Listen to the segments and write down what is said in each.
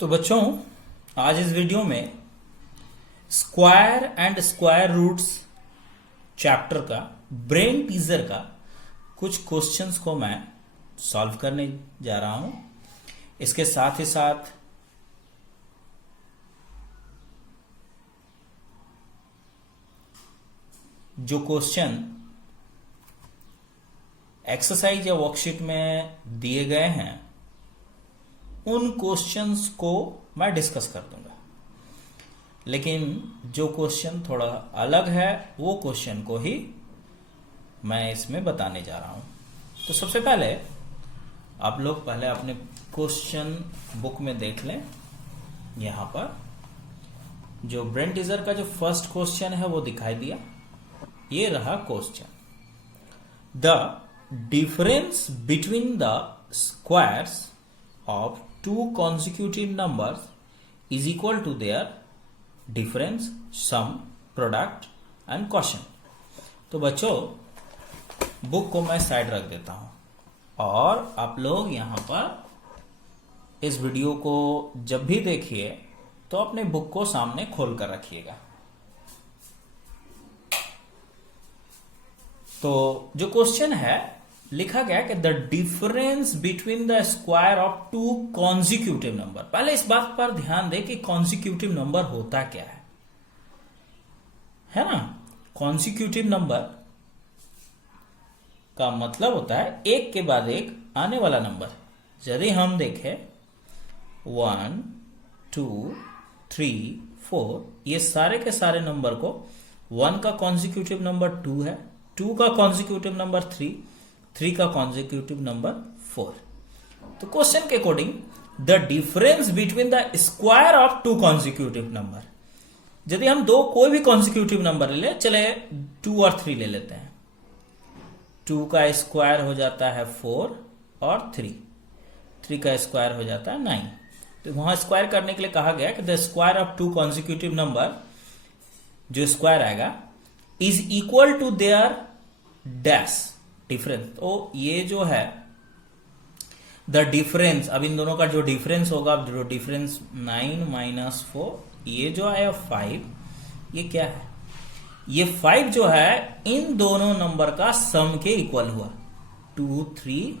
तो बच्चों, आज इस वीडियो में square and square roots chapter का ब्रेन टीजर का कुछ क्वेश्चंस को मैं सॉल्व करने जा रहा हूं। इसके साथ ही साथ जो क्वेश्चन एक्सरसाइज या वर्कशीट में दिए गए हैं उन क्वेश्चंस को मैं डिस्कस कर दूंगा, लेकिन जो क्वेश्चन थोड़ा अलग है वो क्वेश्चन को ही मैं इसमें बताने जा रहा हूं। तो सबसे पहले आप लोग पहले अपने क्वेश्चन बुक में देख लें। यहां पर जो ब्रेन टीजर का जो फर्स्ट क्वेश्चन है वो दिखाई दिया। ये रहा question, the difference between the squares of two consecutive numbers is equal to their difference, sum, product and quotient। तो बच्चों, बुक को मैं साइड रख देता हूं और आप लोग यहां पर इस वीडियो को जब भी देखिए तो अपने बुक को सामने खोल कर रखिएगा। तो जो क्वेश्चन है लिखा गया कि the difference between the square of two consecutive number. पहले इस बात पर ध्यान दें कि कॉन्जिक्यूटिव नंबर होता क्या है ना। कॉन्जिक्यूटिव नंबर का मतलब होता है एक के बाद एक आने वाला नंबर। यदि हम देखें 1, 2, 3, 4, ये सारे के सारे नंबर को 1 का कॉन्जिक्यूटिव नंबर 2 है, 2 का कॉन्जिक्यूटिव नंबर 3 का कॉन्जिक्यूटिव नंबर 4। तो क्वेश्चन के according the difference between the square of two consecutive number, यदि हम दो कोई भी कॉन्जिक्यूटिव नंबर ले ले, चले 2 और 3 ले लेते हैं। 2 का स्क्वायर हो जाता है 4 और 3 का स्क्वायर हो जाता है 9। तो वहां स्क्वायर करने के लिए कहा गया कि the square of two consecutive number, जो स्क्वायर आएगा, is equal to their dash difference. तो ये जो है द डिफरेंस, अब इन दोनों का जो डिफरेंस होगा, जो डिफरेंस 9 - 4, ये जो आया 5, ये क्या है? ये 5 जो है इन दोनों नंबर का सम के इक्वल हुआ। 2 + 3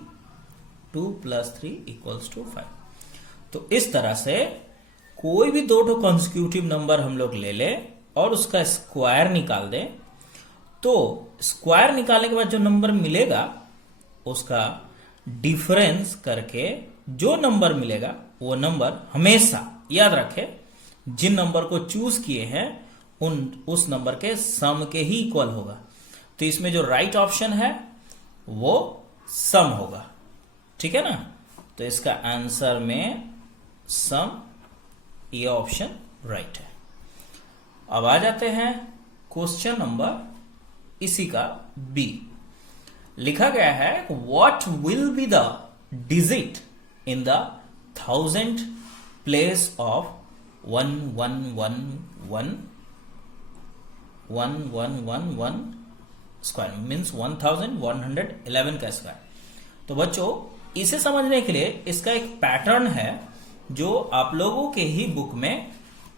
= 5। तो इस तरह से कोई भी दो कॉन्जिक्यूटिव नंबर हम लोग ले ले और उसका स्क्वायर निकाल दें, तो स्क्वायर निकालने के बाद जो नंबर मिलेगा उसका डिफरेंस करके जो नंबर मिलेगा वो नंबर हमेशा याद रखें, जिन नंबर को चूज किए हैं उस नंबर के सम के ही इक्वल होगा। तो इसमें जो राइट ऑप्शन है वो सम होगा, ठीक है ना। तो इसका आंसर में सम, ये ऑप्शन राइट है। अब आ जाते हैं क्वेश्चन नंबर इसी का बी। लिखा गया है what will be the digit in the 1000 place of 1111 square, means 1111 का स्क्वायर। तो बच्चों, इसे समझने के लिए इसका एक पैटर्न है जो आप लोगों के ही बुक में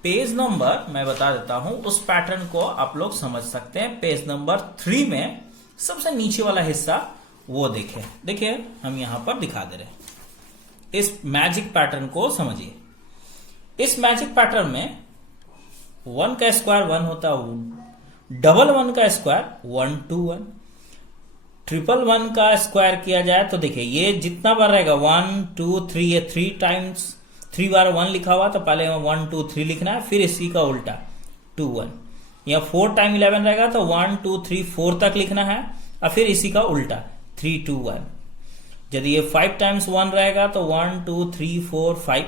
पेज नंबर मैं बता देता हूं, उस पैटर्न को आप लोग समझ सकते हैं। पेज नंबर 3 में सबसे नीचे वाला हिस्सा वो देखिए हम यहां पर दिखा दे रहे हैं। इस मैजिक पैटर्न को समझिए। इस मैजिक पैटर्न में 1 का स्क्वायर 1 होता है, डबल 1 का स्क्वायर 1 2 1, ट्रिपल 1 का स्क्वायर किया जाए तो देखिए ये जितना बार रहेगा 1 2 3, ये 3 टाइम्स 3 बार 1 लिखा हुआ तो पहले 1 2 3 लिखना है, फिर इसी का उल्टा 2 1। या 4 टाइम 11 रहेगा तो 1 2 3 4 तक लिखना है और फिर इसी का उल्टा 3 2 1। यदि ये 5 टाइम्स 1 रहेगा तो 1 2 3 4 5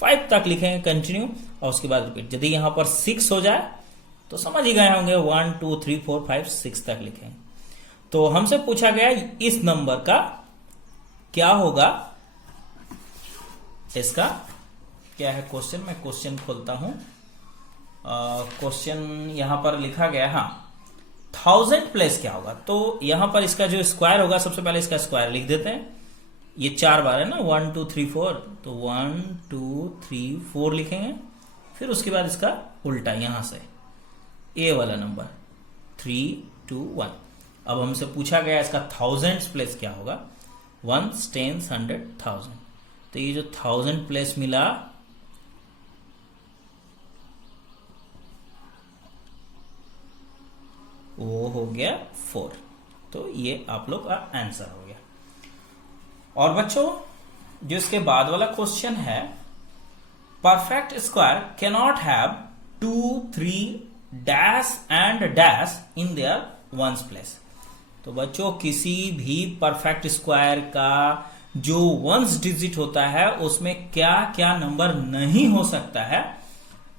5 तक लिखेंगे कंटिन्यू और उसके बाद रिपीट। यदि यहां पर 6 हो जाए तो समझ ही गए होंगे 1 2 3 4 5 6 तक लिखेंगे। तो हमसे पूछा गया इस नंबर का क्या होगा, इसका क्या है क्वेश्चन। मैं क्वेश्चन खोलता हूं। क्वेश्चन यहां पर लिखा गया, हाँ, 1000 प्लेस क्या होगा। तो यहां पर इसका जो स्क्वायर होगा, सबसे पहले इसका स्क्वायर लिख देते हैं। ये 4 बार है ना, 1 2 3 4, तो 1 2 3 4 लिखेंगे। फिर उसके बाद इसका उल्टा यहां से ए वाला नंबर 3 2 1। अब हमसे पूछा गया इसका थाउजेंड्स प्लेस क्या होगा, 1 10 100 1000। तो ये जो 1000 प्लेस मिला वो हो गया 4। तो ये आप लोग का आंसर हो गया। और बच्चों जो इसके बाद वाला क्वेश्चन है, perfect square cannot have 2 3 dash and dash in their ones place. तो बच्चों किसी भी परफेक्ट स्क्वायर का जो वंस डिजिट होता है उसमें क्या क्या नंबर नहीं हो सकता है,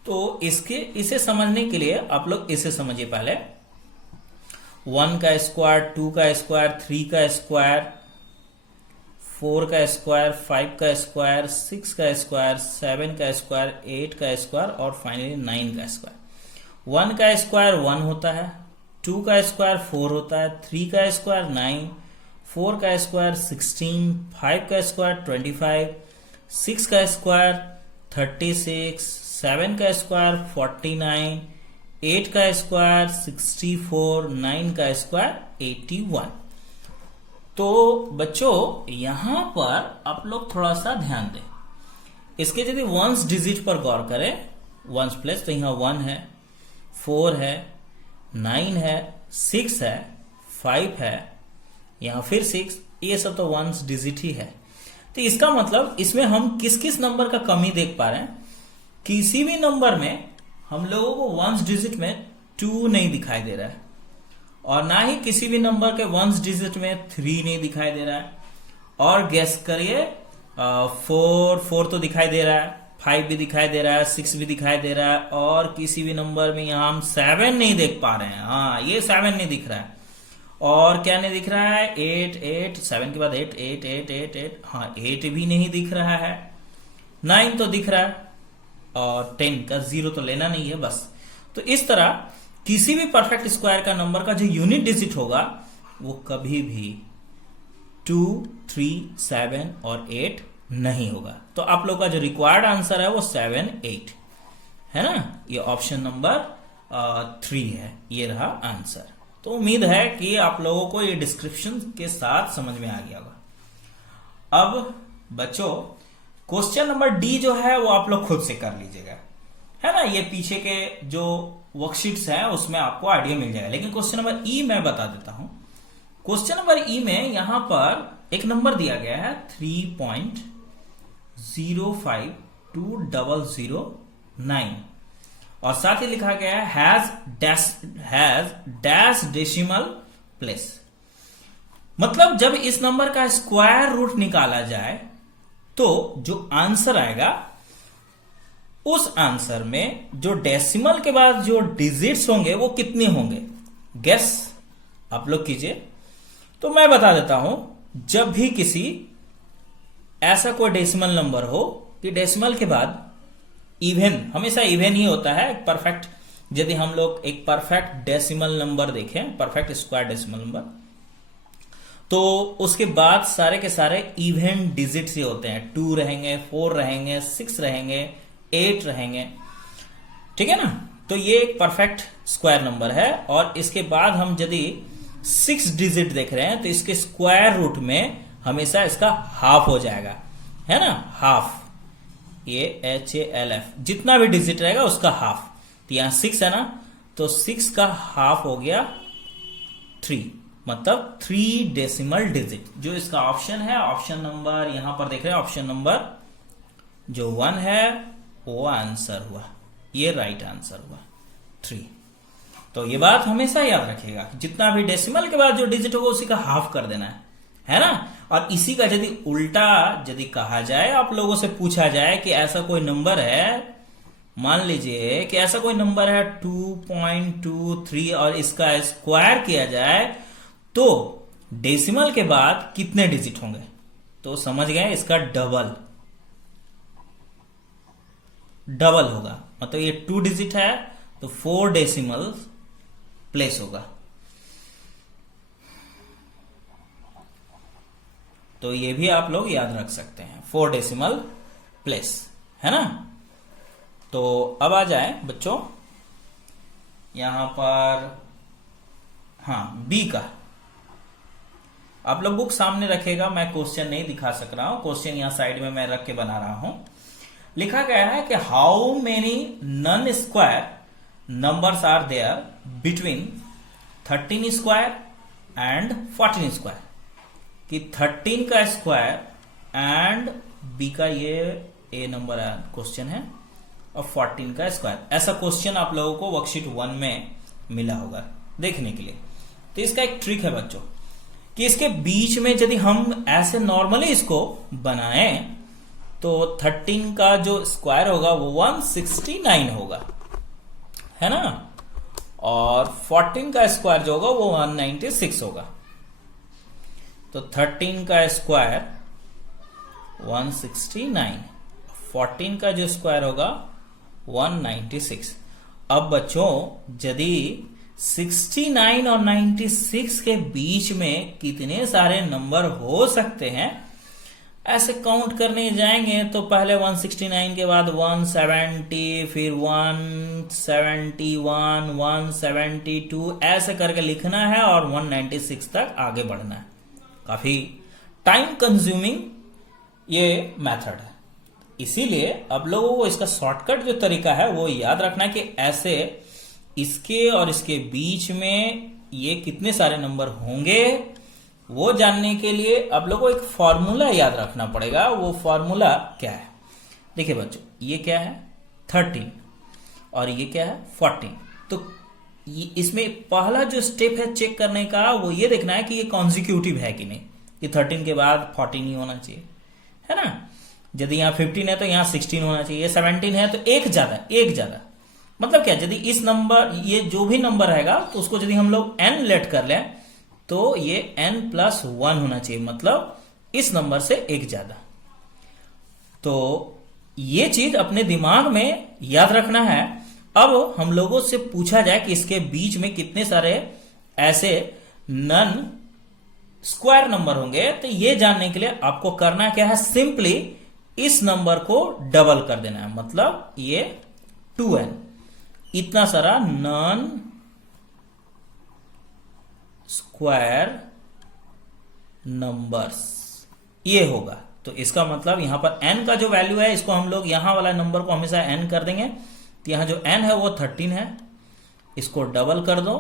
तो इसे समझने के लिए आप लोग इसे समझिए पहले। 1 का स्क्वायर, 2 का स्क्वायर, 3 का स्क्वायर, 4 का स्क्वायर, 5 का स्क्वायर, 6 का स्क्वायर, 7 का स्क्वायर, 8 का स्क्वायर और फाइनली 9 का स्क्वायर। 1 का स्क्वायर 1 होता है, 2 का स्क्वायर 4 होता है, 3 का स्क्वायर 9, 4 का स्क्वायर 16, 5 का स्क्वायर 25, 6 का स्क्वायर 36, 7 का स्क्वायर 49, 8 का स्क्वायर 64, 9 का स्क्वायर 81। तो बच्चों यहां पर आप लोग थोड़ा सा ध्यान दें। इसके यदि वंस डिजिट पर गौर करें, वंस प्लेस, तो यहां 1 है, 4 है, 9 है, 6 है, 5 है, यहां फिर 6, ये सब तो वंस डिजिट ही है। तो इसका मतलब इसमें हम किस किस नंबर का कमी देख पा रहे हैं। किसी भी नंबर में हम लोगों को वंस डिजिट में 2 नहीं दिखाई दे रहा है, और ना ही किसी भी नंबर के वंस डिजिट में 3 नहीं दिखाई दे रहा है। और गैस करिए, 4 तो दिखाई दे रहा है, 5 भी दिखाई दे रहा है, 6 भी दिखाई दे रहा है, और किसी भी नंबर में यहां हम 7 नहीं देख पा रहे हैं। हाँ, ये 7 नहीं दिख रहा है। और क्या नहीं दिख रहा है, 8 7 के बाद 8 8 8 8 8, हाँ 8 भी नहीं दिख रहा है। 9 तो दिख रहा है, और 10 का 0 तो लेना नहीं है बस। तो इस तरह किसी भी परफेक्ट स्क्वायर का नंबर का जो यूनिट डिजिट होगा वो कभी भी 2 3 7 और 8 नहीं होगा। तो आप लोग का जो रिक्वायर्ड आंसर है वो 7 8 है ना। ये ऑप्शन नंबर 3 है, ये रहा आंसर। तो उम्मीद है कि आप लोगों को ये डिस्क्रिप्शन के साथ समझ में आ गया होगा। अब बच्चों क्वेश्चन नंबर डी जो है वो आप लोग खुद से कर लीजिएगा, है ना। ये पीछे के जो वर्कशीट्स हैं उसमें आपको आइडिया मिल जाएगा। लेकिन क्वेश्चन नंबर ई मैं बता देता हूं। क्वेश्चन नंबर ई में यहां पर एक नंबर दिया गया है 3.052009, और साथ ही लिखा गया है हैज डैश डेसिमल प्लेस। मतलब जब इस नंबर का स्क्वायर रूट निकाला जाए तो जो आंसर आएगा उस आंसर में जो डेसिमल के बाद जो डिजिट्स होंगे वो कितने होंगे, गेस आप लोग कीजिए। तो मैं बता देता हूं, जब भी किसी ऐसा कोई डेसिमल नंबर हो कि डेसिमल के बाद इवन, हमेशा इवन ही होता है परफेक्ट। यदि हम लोग एक परफेक्ट डेसिमल नंबर देखें, परफेक्ट स्क्वायर डेसिमल नंबर, तो उसके बाद सारे के सारे इवन डिजिट्स ही होते हैं। 2 रहेंगे, 4 रहेंगे, 6 रहेंगे, 8 रहेंगे, ठीक है ना। तो ये एक परफेक्ट स्क्वायर नंबर है। और इसके बाद हम यदि 6 डिजिट देख रहे हैं तो इसके स्क्वायर रूट में हमेशा इसका हाफ हो जाएगा, है ना। हाफ, ये HALF, जितना भी डिजिट रहेगा उसका हाफ। तो यहां 6 है ना, तो 6 का हाफ हो गया 3, मतलब 3 डेसिमल डिजिट। जो इसका ऑप्शन है, ऑप्शन नंबर यहां पर देख रहे हैं, ऑप्शन नंबर जो 1 है वो आंसर हुआ, ये राइट आंसर हुआ 3। तो ये बात हमेशा याद रखिएगा, जितना भी डेसिमल के बाद जो डिजिट होगा उसी का हाफ कर देना है ना। और इसी का यदि उल्टा यदि कहा जाए, आप लोगों से पूछा जाए कि ऐसा कोई नंबर है, मान लीजिए कि ऐसा कोई नंबर है 2.23 और इसका स्क्वायर किया जाए तो डेसिमल के बाद कितने डिजिट होंगे, तो समझ गए इसका डबल होगा। मतलब ये 2 डिजिट है तो 4 डेसिमल प्लेस होगा। तो ये भी आप लोग याद रख सकते हैं, 4 डेसिमल प्लेस, है ना। तो अब आ जाए बच्चों यहां पर, हाँ, बी का। आप लोग बुक सामने रखेगा, मैं क्वेश्चन नहीं दिखा सक रहा हूं, क्वेश्चन यहां साइड में मैं रख के बना रहा हूं। लिखा गया है कि how many non square numbers are there between 13 square and 14 square, कि 13 का स्क्वायर एंड बी का ये ए नंबर क्वेश्चन है, और 14 का स्क्वायर। ऐसा क्वेश्चन आप लोगों को वर्कशीट 1 में मिला होगा देखने के लिए। तो इसका एक ट्रिक है बच्चों, कि इसके बीच में यदि हम ऐसे नॉर्मली इसको बनाएं तो 13 का जो स्क्वायर होगा वो 169 होगा, है ना, और 14 का स्क्वायर जो होगा वो 196 होगा। तो 13 का स्क्वायर 169, 14 का जो स्क्वायर होगा 196। अब बच्चों यदि 69 और 96 के बीच में कितने सारे नंबर हो सकते हैं, ऐसे काउंट करने जाएंगे तो पहले 169 के बाद 170, फिर 171, 172, ऐसे करके लिखना है और 196 तक आगे बढ़ना है। काफी टाइम कंज्यूमिंग ये मेथड है, इसीलिए अब लोगों को इसका शॉर्टकट जो तरीका है वो याद रखना है कि ऐसे इसके और इसके बीच में ये कितने सारे नंबर होंगे, वो जानने के लिए आप लोगों को एक फॉर्मूला याद रखना पड़ेगा। वो फॉर्मूला क्या है, देखिए बच्चों, ये क्या है 13 और ये क्या है 14। तो इसमें पहला जो स्टेप है चेक करने का, वो ये देखना है कि ये कॉन्जिक्यूटिव है कि नहीं, कि 13 के बाद 14 ही होना चाहिए, है ना। यदि यहाँ 15 है तो यहाँ 16 होना चाहिए, 17 है तो एक ज्यादा। मतलब क्या, यदि इस नंबर, ये जो भी नंबर रहेगा तो उसको यदि हम लोग n लेट कर लें तो ये n+1 होना चाहिए, मतलब इस नंबर से एक ज्यादा। तो ये चीज अपने दिमाग में याद रखना है। अब हम लोगों से पूछा जाए कि इसके बीच में कितने सारे ऐसे नन स्क्वायर नंबर होंगे, तो ये जानने के लिए आपको करना क्या है, सिंपली इस नंबर को डबल कर देना है, मतलब ये 2n, इतना सारा नॉन स्क्वायर नंबर्स ये होगा। तो इसका मतलब यहां पर n का जो वैल्यू है, इसको हम लोग यहां वाला नंबर को हमेशा n कर देंगे। तो यहां जो n है वो 13 है, इसको डबल कर दो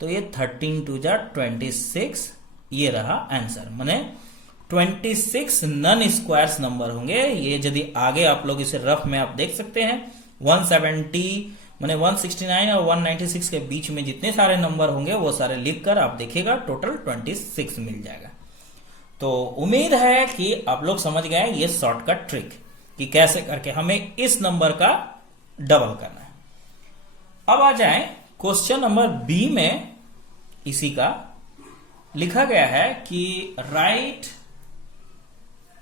तो ये 13 2 जा 26, ये रहा आंसर। माने 26 नन स्क्वायर्स नंबर होंगे। ये यदि आगे आप लोग इसे रफ में आप देख सकते हैं, 170 माने 169 और 196 के बीच में जितने सारे नंबर होंगे वो सारे लिखकर आप देखिएगा, टोटल 26 मिल जाएगा। तो उम्मीद है कि आप लोग समझ गए ये शॉर्टकट ट्रिक कि कैसे करके हमें इस नंबर का डबल करना है। अब आ जाए क्वेश्चन नंबर बी में, इसी का लिखा गया है कि right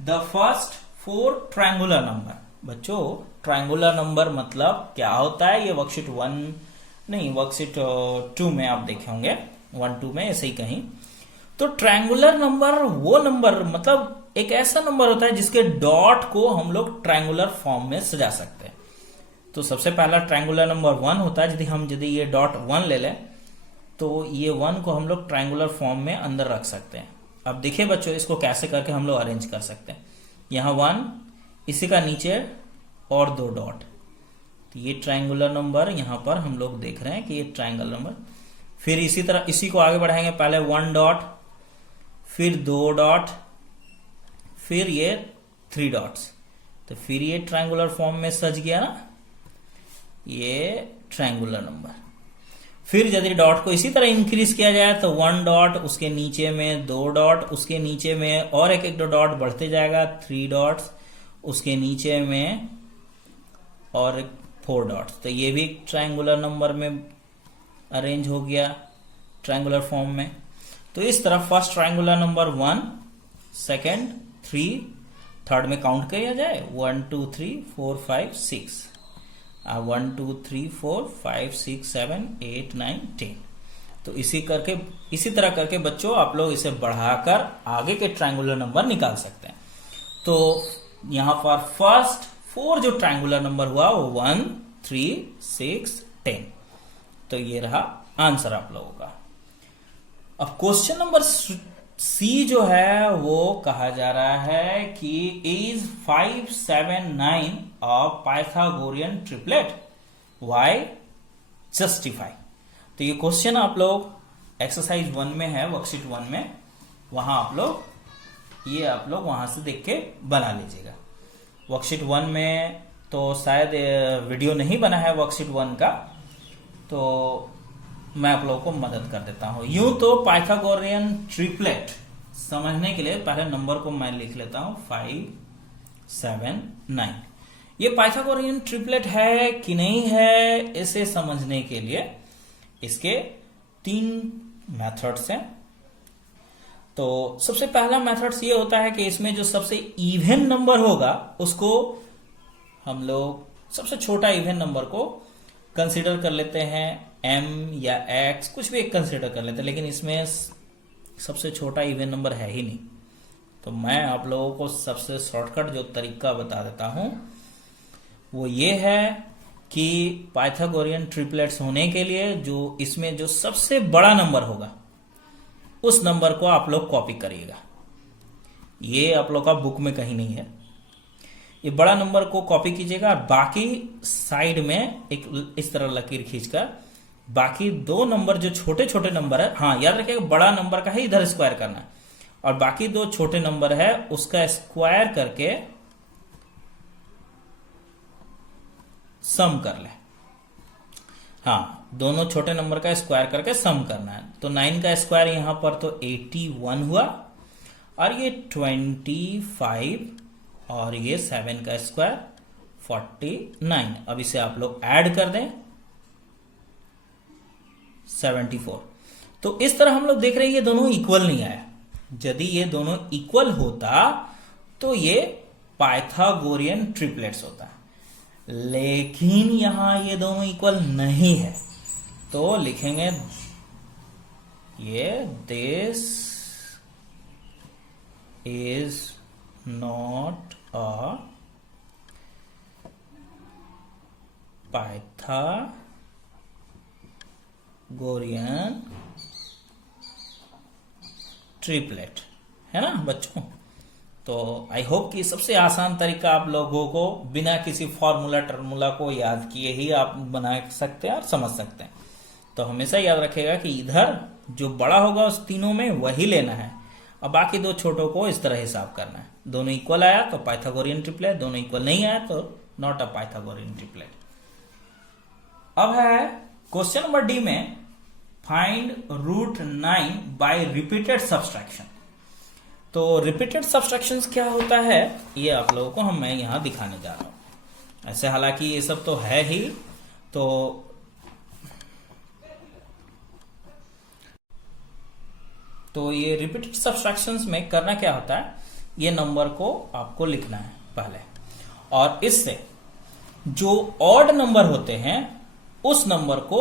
the first 4 triangular number. बच्चों ट्रायंगुलर नंबर मतलब क्या होता है, ये वर्कशीट 1 नहीं, वर्कशीट 2 में आप देखे होंगे, 1-2 में ऐसे ही कहीं। तो ट्रायंगुलर नंबर वो नंबर मतलब एक ऐसा नंबर होता है जिसके डॉट को हम लोग ट्रायंगुलर फॉर्म में सजा सकते हैं। तो सबसे पहला ट्रायंगुलर नंबर 1 होता है। यदि ये डॉट 1 ले लें तो ये 1 को हम लोग ट्रायंगुलर फॉर्म में अंदर रख सकते हैं। अब देखिए बच्चों, इसको कैसे करके हम लोग अरेंज कर सकते हैं। यहाँ 1, इसी का नीचे और 2 डॉट, तो ये ट्रायंगुलर नंबर यहां पर हम लोग देख रहे हैं कि ये ट्रायंगल नंबर। फिर इसी तरह इसी को आगे बढ़ाएंगे, पहले 1 डॉट, फिर 2 डॉट, फिर ये 3 डॉट्स, तो फिर ये ट्रायंगुलर फॉर्म में सज गया ना, ये ट्रायंगुलर नंबर। फिर यदि डॉट को इसी तरह इंक्रीज किया जाए तो 1 डॉट, उसके नीचे में 2 डॉट, उसके नीचे में और एक डॉट बढ़ते जाएगा, 3 डॉट्स, उसके नीचे में और 4 डॉट्स। तो ये भी ट्रायंगुलर नंबर में अरेंज हो गया ट्रायंगुलर फॉर्म में। तो इस तरह first triangular number 1, second 3, third में काउंट किया जाए 1 2 3 4 5 6, 1 2 3 4 5 6 7 8 9 10। तो इसी तरह करके बच्चों आप लोग इसे बढ़ाकर आगे के ट्रायंगुलर नंबर निकाल सकते हैं। तो यहां पर फर्स्ट 4 जो ट्रायंगुलर नंबर हुआ वो 1, 3, 6, 10। तो ये रहा आंसर आप लोगों का। अब क्वेश्चन नंबर सी जो है वो कहा जा रहा है कि is 5, 7, 9 a Pythagorean triplet, why, justify. तो ये क्वेश्चन आप लोग एक्सरसाइज 1 में है, वर्कशीट 1 में, वहां आप लोग वहां से देख के बना लीजिएगा। वर्कशीट 1 में तो शायद वीडियो नहीं बना है वर्कशीट 1 का, तो मैं आप लोगों को मदद कर देता हूं। यूं तो पाइथागोरियन ट्रिपलेट समझने के लिए पहले नंबर को मैं लिख लेता हूं 5, 7, 9। ये पाइथागोरियन ट्रिपलेट है कि नहीं है, इसे समझने के लिए इसके 3 मेथड्स हैं। तो सबसे पहला मेथड्स ये होता है कि इसमें जो सबसे इवन नंबर होगा उसको हम लोग सबसे छोटा इवन नंबर को कंसीडर कर लेते हैं, m या x कुछ भी एक कंसीडर कर लेते हैं, लेकिन इसमें सबसे छोटा इवन नंबर है ही नहीं। तो मैं आप लोगों को सबसे शॉर्टकट जो तरीका बता देता हूं वो ये है कि पाइथागोरियन ट्रिपलेट्स होने के लिए जो इसमें जो सबसे बड़ा नंबर होगा उस नंबर को आप लोग कॉपी करिएगा। ये आप लोग का बुक में कहीं नहीं है। ये बड़ा नंबर को कॉपी कीजिएगा और बाकी साइड में एक इस तरह लकीर खींचकर बाकी 2 नंबर जो छोटे छोटे नंबर है, हाँ याद रखिएगा बड़ा नंबर का ही इधर स्क्वायर करना है, और बाकी 2 छोटे नंबर है उसका स्क्वायर करके सम कर ले। हाँ, दोनों छोटे नंबर का स्क्वायर करके सम करना है। तो 9 का स्क्वायर यहां पर तो 81 हुआ, और ये 25, और ये 7 का स्क्वायर 49। अब इसे आप लोग ऐड कर दें 74। तो इस तरह हम लोग देख रहे हैं ये दोनों इक्वल नहीं आया। यदि ये दोनों इक्वल होता तो ये पाइथागोरियन ट्रिपलेट्स होता, लेकिन यहां ये दोनों इक्वल नहीं है। तो लिखेंगे ये this is not a Pythagorean triplet, है ना बच्चों। तो आई होप कि सबसे आसान तरीका आप लोगों को बिना किसी फॉर्मूला टर्मूला को याद किए ही आप बना सकते हैं और समझ सकते हैं। तो हमेशा याद रखेगा कि इधर जो बड़ा होगा उस तीनों में वही लेना है, और बाकी 2 छोटों को इस तरह हिसाब करना है। दोनों इक्वल आया तो पाइथागोरियन ट्रिपलेट, दोनों इक्वल नहीं आया तो नॉट अ पाइथागोरियन ट्रिपलेट। अब है क्वेश्चन नंबर डी में find root 9 by repeated subtraction. तो रिपीटेड सब्सट्रैक्शंस क्या होता है ये आप लोगों को मैं यहां दिखाने जा रहा हूं। ऐसे हालांकि ये सब तो है ही, तो ये रिपीटेड सब्सट्रैक्शंस में करना क्या होता है, ये नंबर को आपको लिखना है पहले, और इससे जो ऑड नंबर होते हैं उस नंबर को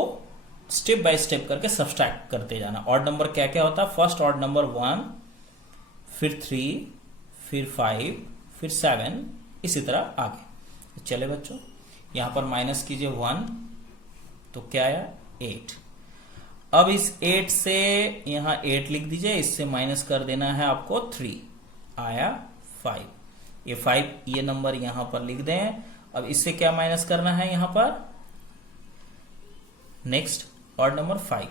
स्टेप बाय स्टेप करके सब्सट्रैक्ट करते जाना। ऑड नंबर क्या क्या होता है, फर्स्ट ऑड नंबर 1, फिर 3, फिर 5, फिर 7, इसी तरह आगे। चले बच्चों, यहां पर माइनस कीजिए 1, तो क्या आया 8। अब इस 8 से यहां 8 लिख दीजिए, इससे माइनस कर देना है आपको 3, आया 5। ये 5 ये नंबर यहां पर लिख दें। अब इससे क्या माइनस करना है यहां पर, नेक्स्ट ऑड नंबर 5,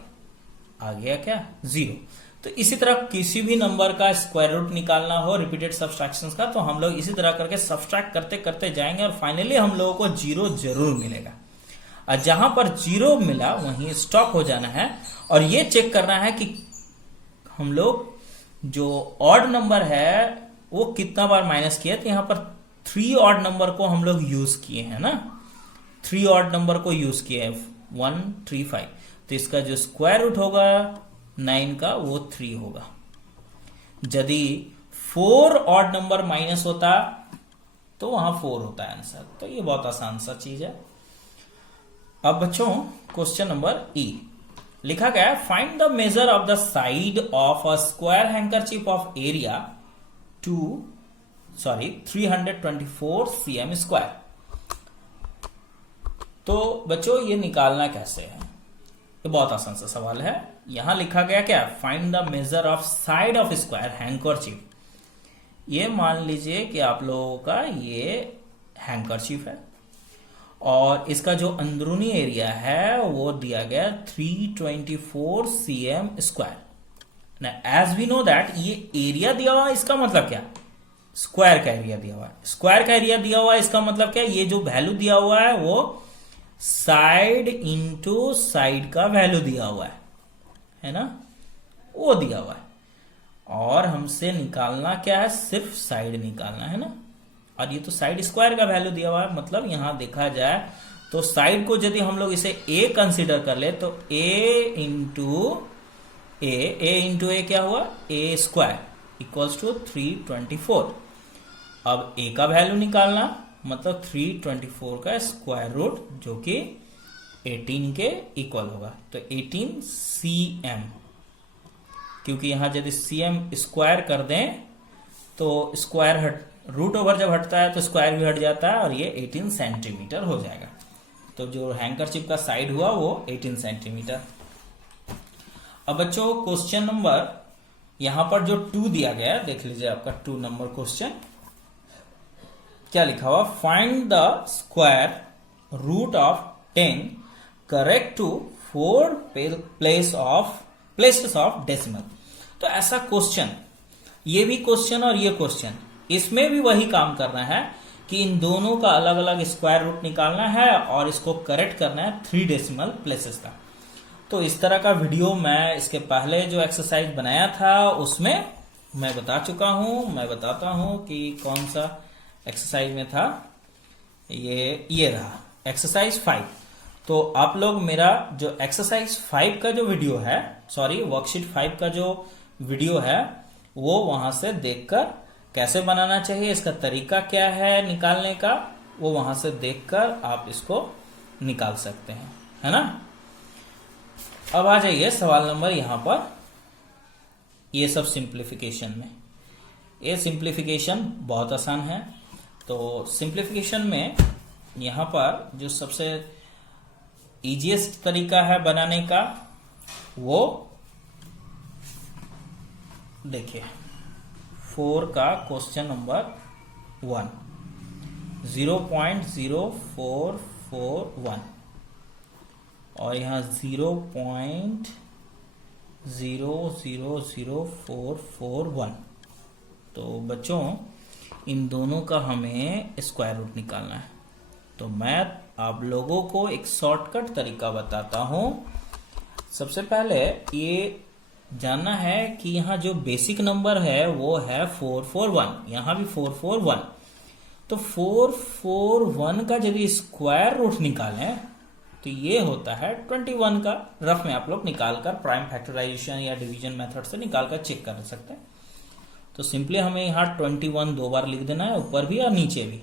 आ गया क्या 0। तो इसी तरह किसी भी नंबर का स्क्वायर रूट निकालना हो रिपीटेड सब्सट्रैक्शंस का, तो हम लोग इसी तरह करके सब्सट्रैक्ट करते करते जाएंगे और फाइनली हम लोगों को 0 जरूर मिलेगा। और जहां पर 0 मिला वहीं स्टॉप हो जाना है, और ये चेक करना है कि हम लोग जो ऑड नंबर है वो कितना बार माइनस किया। तो यहां पर 3 ऑड नंबर को हम लोग यूज किए हैं ना, 3 ऑड नंबर को यूज किए हैं 1, 3, 5। तो इसका जो स्क्वायर रूट होगा 9 का वो 3 होगा। यदि 4 ऑड नंबर माइनस होता तो वहां 4 होता है आंसर। तो ये बहुत आसान सा चीज है। अब बच्चों क्वेश्चन नंबर ई, लिखा गया है find the measure of the side of a square handkerchief of area 324 cm square. तो बच्चों ये निकालना कैसे है, ये बहुत आसान सा सवाल है। यहां लिखा गया क्या, find the measure of side of square handkerchief. ये मान लीजिए कि आप लोगों का ये हैंकरचीफ है और इसका जो अंदरूनी एरिया है वो दिया गया 324 cm स्क्वायर। ना एज वी नो दैट ये एरिया दिया हुआ है, इसका मतलब क्या, स्क्वायर का एरिया दिया हुआ है। स्क्वायर का एरिया दिया हुआ है इसका मतलब क्या, ये जो वैल्यू दिया हुआ है वो साइड इंटू साइड का वैल्यू दिया हुआ है ना, वो दिया हुआ है। और हमसे निकालना क्या है, सिर्फ साइड निकालना है ना। और ये तो साइड स्क्वायर का वैल्यू दिया हुआ है, मतलब यहां देखा जाए तो साइड को यदि हम लोग इसे ए कंसीडर कर ले तो ए इंटू ए क्या हुआ, ए स्क्वायर इक्वल्स टू 324। अब ए का वैल्यू निकालना मतलब 324 का स्क्वायर रूट जो कि 18 के इक्वल होगा, तो 18 cm। क्योंकि यहां यदि cm स्क्वायर कर दें तो स्क्वायर रूट ओवर जब हटता है तो स्क्वायर भी हट जाता है और ये 18 सेंटीमीटर हो जाएगा। तो जो हैंकरचीफ का साइड हुआ वो 18 सेंटीमीटर। अब बच्चों क्वेश्चन नंबर यहां पर जो 2 दिया गया है, देख लीजिए आपका 2 नंबर क्वेश्चन क्या लिखा हुआ, find the square root of 10 correct to 4 places of decimal. तो ऐसा क्वेश्चन, ये भी क्वेश्चन और ये क्वेश्चन, इसमें भी वही काम करना है कि इन दोनों का अलग अलग स्क्वायर रूट निकालना है और इसको करेक्ट करना है 3 डेसिमल प्लेसेस का। तो इस तरह का वीडियो मैं इसके पहले जो एक्सरसाइज बनाया था उसमें मैं बता चुका हूं। मैं बताता हूं कि कौन सा एक्सरसाइज में था, ये रहा एक्सरसाइज 5। तो आप लोग मेरा जो एक्सरसाइज 5 का जो वीडियो है, सॉरी वर्कशीट 5 का जो वीडियो है वो वहां से देखकर कैसे बनाना चाहिए, इसका तरीका क्या है निकालने का, वो वहां से देखकर आप इसको निकाल सकते हैं, है ना। अब आ जाइए सवाल नंबर यहां पर, ये सब सिंप्लीफिकेशन में। ये सिंप्लीफिकेशन बहुत आसान है। तो सिंप्लीफिकेशन में यहां पर जो सबसे इजीएस्ट तरीका है बनाने का वो देखिए 4 का क्वेश्चन नंबर 1 0.0441 और यहां 0.000441। तो बच्चों इन दोनों का हमें स्क्वायर रूट निकालना है। तो मैं आप लोगों को एक शॉर्टकट तरीका बताता हूं। सबसे पहले ये जानना है कि यहाँ जो बेसिक नंबर है वो है 441, यहाँ भी 441। तो 441 का यदि स्क्वायर रूट निकालें तो ये होता है 21 का। रफ में आप लोग निकालकर प्राइम फैक्टराइजेशन या डिवीजन मेथड से निकालकर चेक कर सकते हैं। तो सिंपली हमें यहाँ 21 2 बार लिख देना है, ऊपर भी और नीचे भी।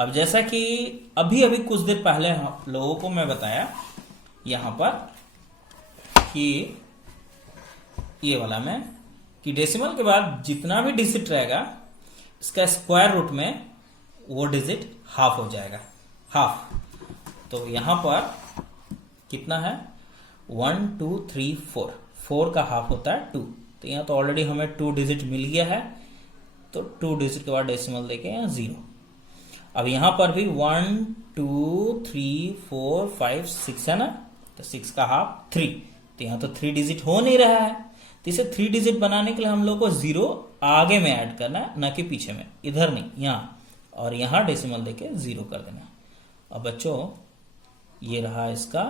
अब जैसा कि अभी कुछ देर पहले लोगों को मैं बताया यहाँ पर कि ये वाला में कि डेसिमल के बाद जितना भी डिजिट रहेगा इसका स्क्वायर रूट में वो डिजिट हाफ हो जाएगा, हाफ। तो यहां पर कितना है 1 2 3 4, 4 का हाफ होता है 2। तो यहां तो ऑलरेडी हमें 2 डिजिट मिल गया है, तो 2 डिजिट के बाद डेसिमल देके यहाँ 0। अब यहां पर भी 1 2 3 4 5 6 है ना, तो 6 का हाफ 3। तो यहां तो 3 डिजिट हो नहीं रहा है, तो इसे 3 डिजिट बनाने के लिए हम लोग को 0 आगे में ऐड करना है, ना कि पीछे में, इधर नहीं, यहाँ। और यहाँ डेसिमल देके 0 कर देना। अब बच्चों ये रहा इसका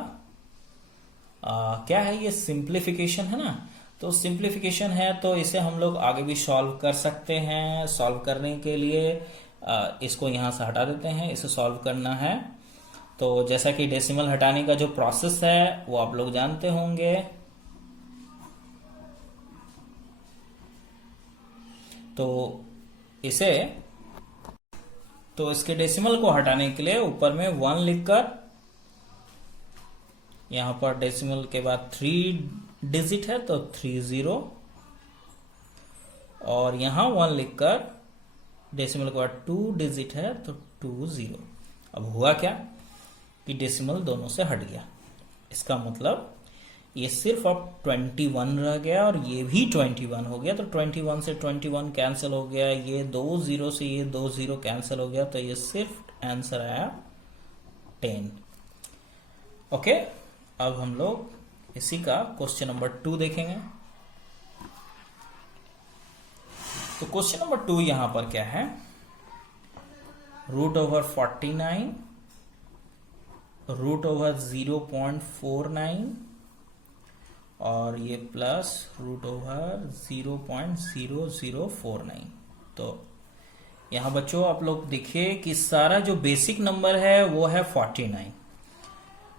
क्या है, ये सिंप्लीफिकेशन है ना। तो सिंप्लीफिकेशन है तो इसे हम लोग आगे भी सॉल्व कर सकते हैं। सॉल्व करने के लिए इसको यहाँ से हटा देते हैं, इसे सॉल्व करना है। तो जैसा कि डेसिमल हटाने का जो प्रोसेस है वो आप लोग जानते होंगे। तो इसके डेसिमल को हटाने के लिए ऊपर में 1 लिखकर यहां पर डेसिमल के बाद 3 डिजिट है तो 30, और यहां 1 लिखकर डेसिमल के बाद 2 डिजिट है तो 20। अब हुआ क्या कि डेसिमल दोनों से हट गया, इसका मतलब ये सिर्फ अब 21 रह गया और ये भी 21 हो गया। तो 21 से 21 कैंसिल हो गया, ये 2 0 से ये 2 0 कैंसिल हो गया, तो ये सिर्फ आंसर आया 10। ओके, अब हम लोग इसी का क्वेश्चन नंबर 2 देखेंगे। तो क्वेश्चन नंबर 2 यहां पर क्या है, √49 √0.49 और ये प्लस √0.0049। तो यहां बच्चों आप लोग देखिए कि सारा जो बेसिक नंबर है वो है 49।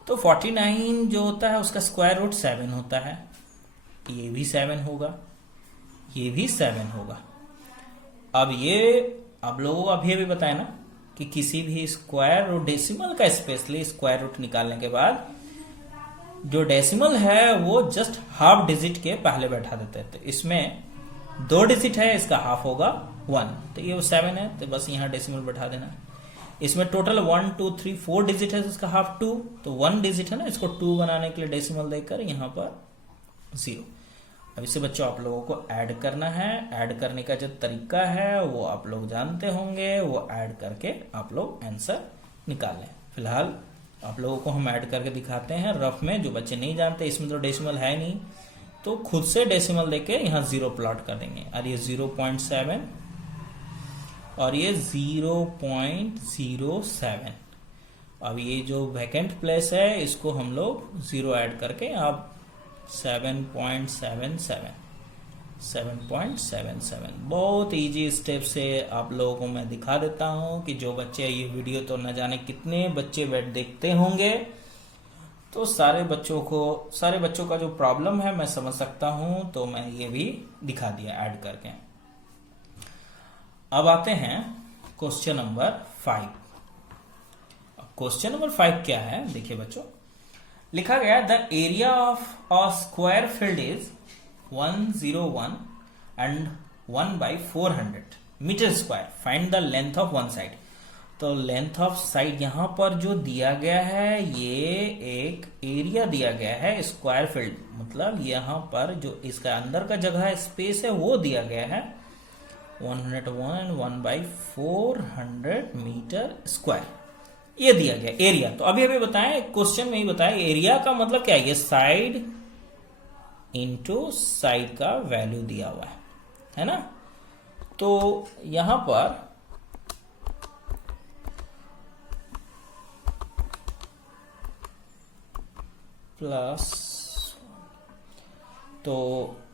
तो 49 जो होता है उसका स्क्वायर रूट 7 होता है, ये भी 7 होगा, ये भी 7 होगा। अब ये आप लोगों को अभी बताया ना कि किसी भी स्क्वायर रूट डेसिमल का स्पेशली स्क्वायर रूट निकालने के बाद जो डेसिमल है वो जस्ट हाफ डिजिट के पहले बैठा देते हैं। तो इसमें 2 डिजिट है, इसका हाफ होगा 1, तो ये 7 है, तो बस यहाँ डेसिमल बैठा देना। इसमें टोटल 1 2 3 4 डिजिट है, तो इसका हाफ 2, तो 1 डिजिट है ना, इसको 2 बनाने के लिए डेसिमल देकर यहाँ पर 0। अब इसे बच्चों आप लोगों को ऐड करना है। ऐड करने का जो तरीका है वो आप लोग जानते होंगे, वो ऐड करके आप लोग आंसर निकाल लें। फिलहाल आप लोगों को हम ऐड करके दिखाते हैं रफ में, जो बच्चे नहीं जानते, इसमें तो डेसिमल है नहीं, तो खुद से डेसिमल देके यहाँ 0 प्लॉट कर देंगे। और ये 0.7 और ये 0.07। अब ये जो वैकेंट प्लेस है इसको हम लोग 0 ऐड करके आप 7.77 बहुत इजी स्टेप से आप लोगों को मैं दिखा देता हूं कि जो बच्चे ये वीडियो तो न जाने कितने बच्चे देखते होंगे, तो सारे बच्चों का जो प्रॉब्लम है मैं समझ सकता हूं, तो मैं ये भी दिखा दिया ऐड करके। अब आते हैं क्वेश्चन नंबर 5। क्वेश्चन नंबर 5 क्या है, देखिए बच्चों, लिखा गया the area of a square field is 101 and 1/400 metre square, find the length of one side. तो लेंथ ऑफ साइड यहां पर जो दिया गया है, ये एक एरिया दिया गया है स्क्वायर फील्ड, मतलब यहां पर जो इसका अंदर का जगह स्पेस है वो दिया गया है 101 and 1/400 मीटर स्क्वायर, ये दिया गया एरिया। तो अभी बताएं, क्वेश्चन में ही बताएं एरिया का मतलब क्या है, ये साइड इनटू साइड का वैल्यू दिया हुआ है ना। तो यहां पर प्लस, तो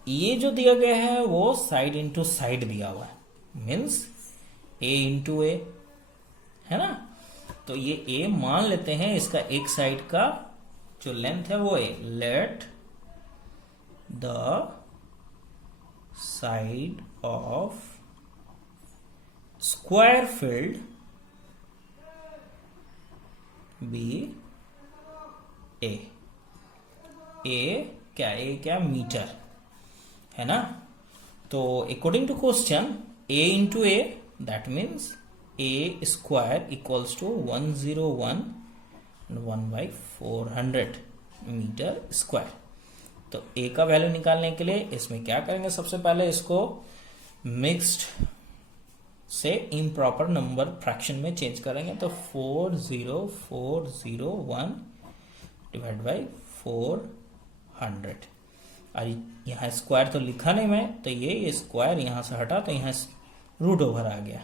ये जो दिया गया है वो साइड इनटू साइड दिया हुआ है, मीन्स ए इंटू ए, है ना। तो ये ए मान लेते हैं, इसका एक साइड का जो लेंथ है वो A. Let the side of square field be A. क्या मीटर है ना। तो according to question A into A, that means A square equals to 101 1/400 metre square. तो ए का वैल्यू निकालने के लिए इसमें क्या करेंगे, सबसे पहले इसको मिक्स्ड से इम्प्रॉपर नंबर फ्रैक्शन में चेंज करेंगे। तो 40401 डिवाइड बाई 400, और यहाँ स्क्वायर तो लिखा नहीं मैं, तो ये स्क्वायर यहां से हटा तो यहाँ रूट ओवर आ गया।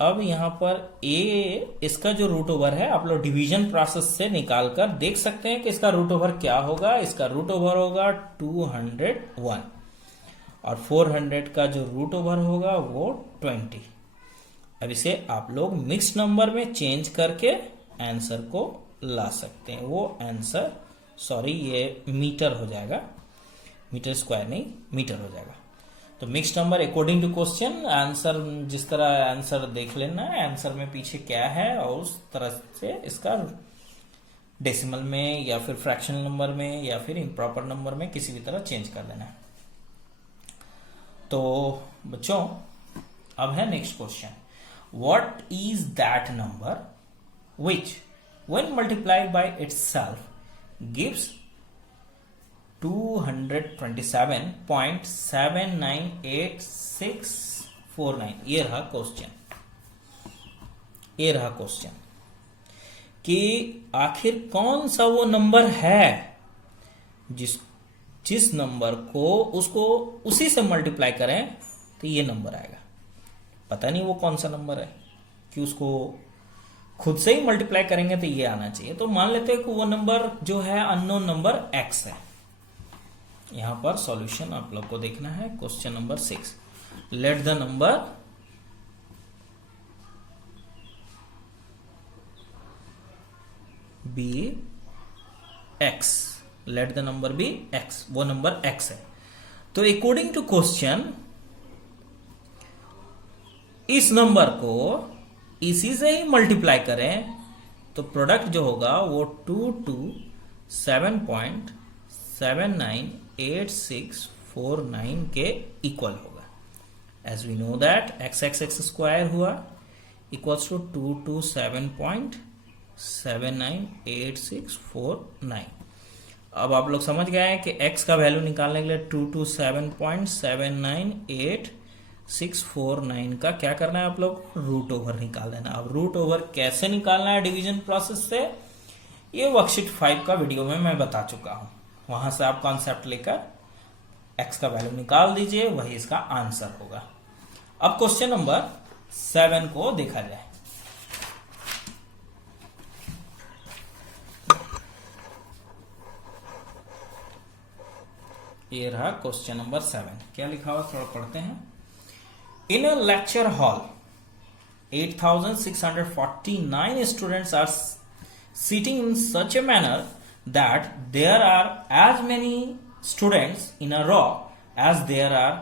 अब यहाँ पर ए, इसका जो रूट ओवर है आप लोग डिवीजन प्रोसेस से निकालकर देख सकते हैं कि इसका रूट ओवर क्या होगा। इसका रूट ओवर होगा 201 और 400 का जो रूट ओवर होगा वो 20। अब इसे आप लोग मिक्स नंबर में चेंज करके आंसर को ला सकते हैं। वो आंसर, सॉरी, ये मीटर हो जाएगा, मीटर स्क्वायर नहीं, मीटर हो जाएगा। तो mix number according to question, answer जिस तरह आंसर देख लेना है, आंसर में पीछे क्या है और उस तरह से इसका डेसिमल में या फिर फ्रैक्शनल नंबर में या फिर इम्प्रॉपर नंबर में किसी भी तरह चेंज कर देना है। तो बच्चों अब है next question, what is that number which when multiplied by itself gives 227.7984649। ये रहा क्वेश्चन कि आखिर कौन सा वो नंबर है जिस नंबर को उसको उसी से मल्टीप्लाई करें तो ये नंबर आएगा। पता नहीं वो कौन सा नंबर है कि उसको खुद से ही मल्टीप्लाई करेंगे तो ये आना चाहिए। तो मान लेते हैं कि वो नंबर जो है अननोन नंबर x है। यहां पर सॉल्यूशन आप लोग को देखना है। Question number 6, let the number be x, let the number be x, वो नंबर x है। तो अकॉर्डिंग टू क्वेश्चन इस नंबर को इसी से ही मल्टीप्लाई करें तो प्रोडक्ट जो होगा वो 227.7984649 के इक्वल होगा। As we know that x square हुआ इक्वल्स टू 227.7984649। अब आप लोग समझ गए हैं कि x का वैल्यू निकालने के लिए 227.7984649 का क्या करना है आप लोग, रूट ओवर निकाल देना। अब रूट ओवर कैसे निकालना है डिवीजन प्रोसेस से, ये वर्कशीट 5 का वीडियो में मैं बता चुका हूं। वहां से आप कॉन्सेप्ट लेकर x का वैल्यू निकाल दीजिए, वही इसका आंसर होगा। अब क्वेश्चन नंबर 7 को देखा जाए। ये रहा क्वेश्चन नंबर 7। क्या लिखा हुआ थोड़ा पढ़ते हैं। In a lecture hall, 8,649 students are sitting in such a manner that there are as many students in a row as there are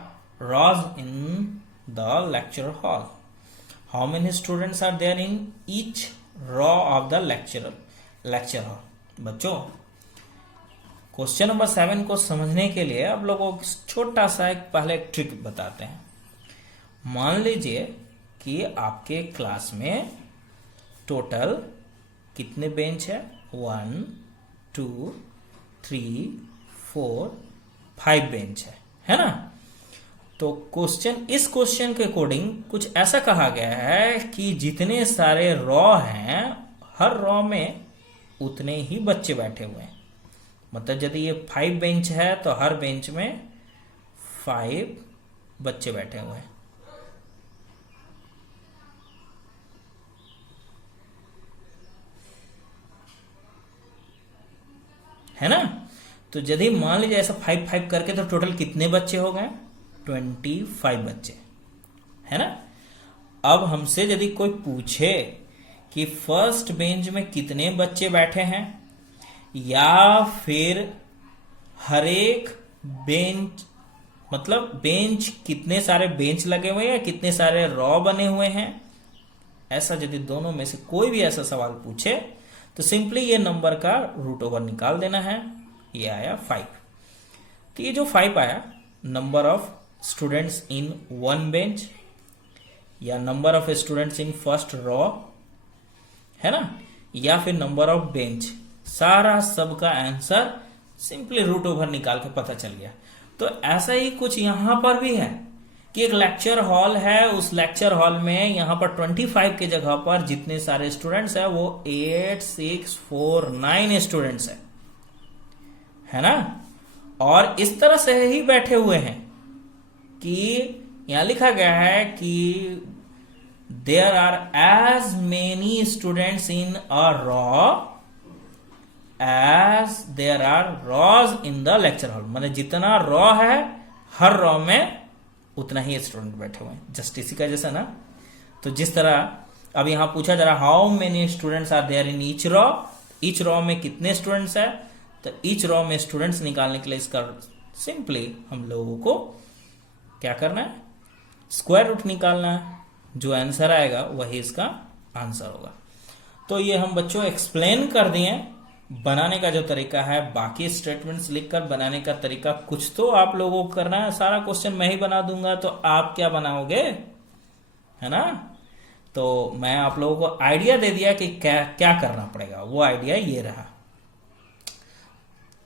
rows in the lecture hall. How many students are there in each row of the lecture hall? बच्चों question number 7 को समझने के लिए आप लोगों को छोटा सा एक पहले एक ट्रिक बताते हैं। मान लीजिए कि आपके क्लास में टोटल कितने बेंच है, 1 2 3 4 5 बेंच है ना। तो इस क्वेश्चन के अकॉर्डिंग कुछ ऐसा कहा गया है कि जितने सारे रॉ हैं हर रॉ में उतने ही बच्चे बैठे हुए हैं। मतलब यदि ये 5 बेंच है तो हर बेंच में 5 बच्चे बैठे हुए हैं। है ना। तो यदि मान लीजिए ऐसा 5 करके तो टोटल कितने बच्चे हो गए, 25 बच्चे, है ना। अब हमसे यदि कोई पूछे कि फर्स्ट बेंच में कितने बच्चे बैठे हैं या फिर हर एक बेंच मतलब बेंच कितने सारे बेंच लगे हुए हैं या कितने सारे रॉ बने हुए हैं, ऐसा यदि दोनों में से कोई भी ऐसा सवाल पूछे तो सिंपली ये नंबर का रूट ओवर निकाल देना है। ये आया 5। तो ये जो 5 आया number of students in 1 bench या number of students in first row, है ना, या फिर नंबर ऑफ बेंच, सारा सबका आंसर सिंपली रूट ओवर निकाल के पता चल गया। तो ऐसा ही कुछ यहां पर भी है कि एक लेक्चर हॉल है, उस लेक्चर हॉल में यहां पर 25 के जगह पर जितने सारे स्टूडेंट्स है वो 8649 स्टूडेंट्स है ना। और इस तरह से ही बैठे हुए हैं कि यहां लिखा गया है कि there are as many students in a row as there are rows in the lecture hall. मतलब जितना रॉ है हर रॉ में उतना ही स्टूडेंट बैठे हुए हैं, जस्ट इसी का जैसा ना। तो जिस तरह अब यहां पूछा जा रहा how many students are there in each row में कितने स्टूडेंट्स है, तो ईच रॉ में स्टूडेंट्स निकालने के लिए इसका सिंपली हम लोगों को क्या करना है, स्क्वायर रूट निकालना है। जो आंसर आएगा वही इसका आंसर होगा। तो ये हम बच्चों एक्सप्लेन कर दिए बनाने का जो तरीका है, बाकी स्टेटमेंट्स लिखकर बनाने का तरीका कुछ तो आप लोगों को करना है। सारा क्वेश्चन मैं ही बना दूंगा तो आप क्या बनाओगे, है ना। तो मैं आप लोगों को आइडिया दे दिया कि क्या क्या करना पड़ेगा, वो आइडिया ये रहा।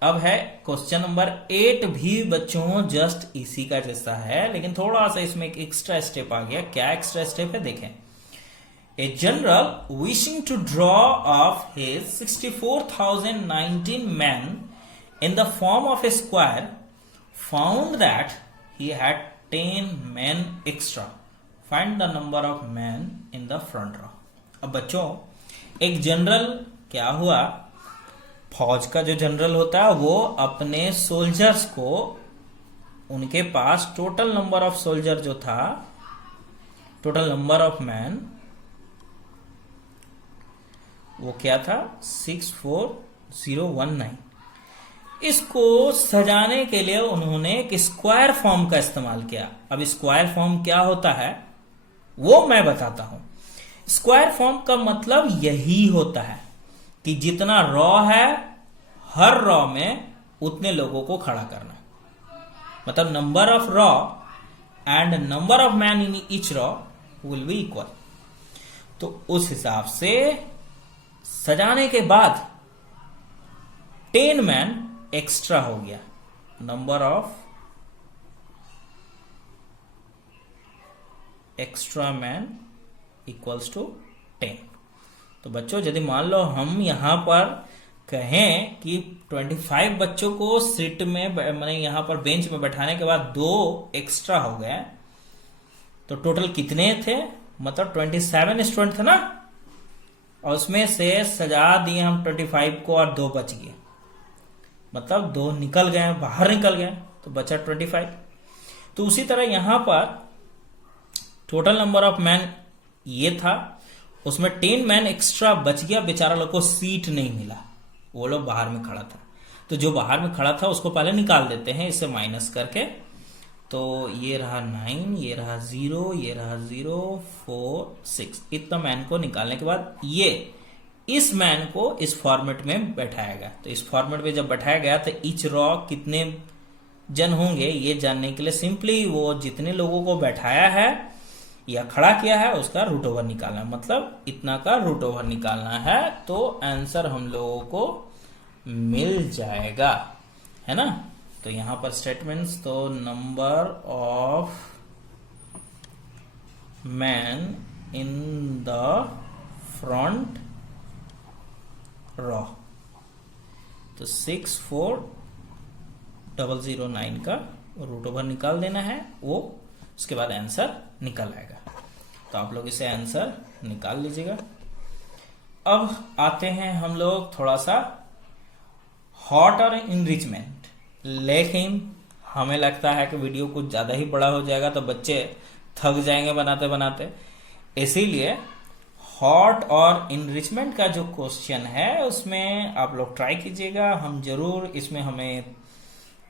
अब है क्वेश्चन नंबर 8 भी बच्चों जस्ट इसी का जैसा है, लेकिन थोड़ा सा इसमें एक एक्स्ट्रा स्टेप आ गया। क्या एक्स्ट्रा स्टेप है देखें। A general wishing to draw off his 64,019 men in the form of a square found that he had 10 men extra. Find the number of men in the front row. अब बच्चों एक general क्या हुआ, फौज का जो जनरल होता है वो अपने सोल्जर्स को, उनके पास टोटल नंबर ऑफ सोल्जर जो था, टोटल नंबर ऑफ मैन वो क्या था 64019। इसको सजाने के लिए उन्होंने एक स्क्वायर फॉर्म का इस्तेमाल किया। अब स्क्वायर फॉर्म क्या होता है वो मैं बताता हूं। स्क्वायर फॉर्म का मतलब यही होता है कि जितना रॉ है हर रॉ में उतने लोगों को खड़ा करना, मतलब number of raw and number of man in each raw will be equal. तो उस हिसाब से सजाने के बाद 10 मैन एक्स्ट्रा हो गया, number of extra man equals to 10। तो बच्चों यदि मान लो हम यहां पर कहें कि 25 बच्चों को सीट में मैंने यहां पर बेंच में बैठाने के बाद 2 एक्स्ट्रा हो गए, तो टोटल कितने थे, मतलब 27 स्टूडेंट थे ना, और उसमें से सजा दिए हम 25 को और 2 बच गए, मतलब 2 निकल गए, बाहर निकल गए, तो बचा 25। तो उसी तरह यहां पर टोटल नंबर ऑफ मैन ये था, उसमें 10 मैन एक्स्ट्रा बच गया, बेचारा लोग को सीट नहीं मिला, वो लोग बाहर में खड़ा था। तो जो बाहर में खड़ा था उसको पहले निकाल देते हैं इससे माइनस करके। तो ये रहा 9, ये रहा 0, ये रहा 0, 4, 6, इतना मैन को निकालने के बाद ये इस मैन को इस फॉर्मेट में बैठाया गया। तो इस फॉर्मेट में जब बैठाया गया तो ईच रॉ कितने जन होंगे ये जानने के लिए सिंपली वो जितने लोगों को बैठाया है या खड़ा किया है उसका रूट ओवर निकालना है, मतलब इतना का रूट ओवर निकालना है, तो आंसर हम लोगों को मिल जाएगा, है ना। तो यहां पर स्टेटमेंट्स, तो number of man in the front raw, तो 64009 का रूट ओवर निकाल देना है, वो उसके बाद आंसर निकल आएगा। तो आप लोग इसे आंसर निकाल लीजिएगा। अब आते हैं हम लोग थोड़ा सा हॉट और इनरिचमेंट, लेकिन हमें लगता है कि वीडियो कुछ ज्यादा ही बड़ा हो जाएगा तो बच्चे थक जाएंगे बनाते बनाते, इसीलिए हॉट और इनरिचमेंट का जो क्वेश्चन है उसमें आप लोग ट्राई कीजिएगा। हम जरूर इसमें हमें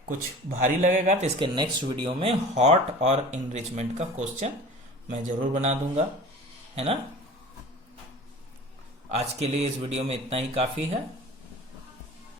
कुछ भारी लगेगा तो इसके नेक्स्ट वीडियो में हॉट और इनरिचमेंट का क्वेश्चन मैं जरूर बना दूंगा, है ना। आज के लिए इस वीडियो में इतना ही काफी है।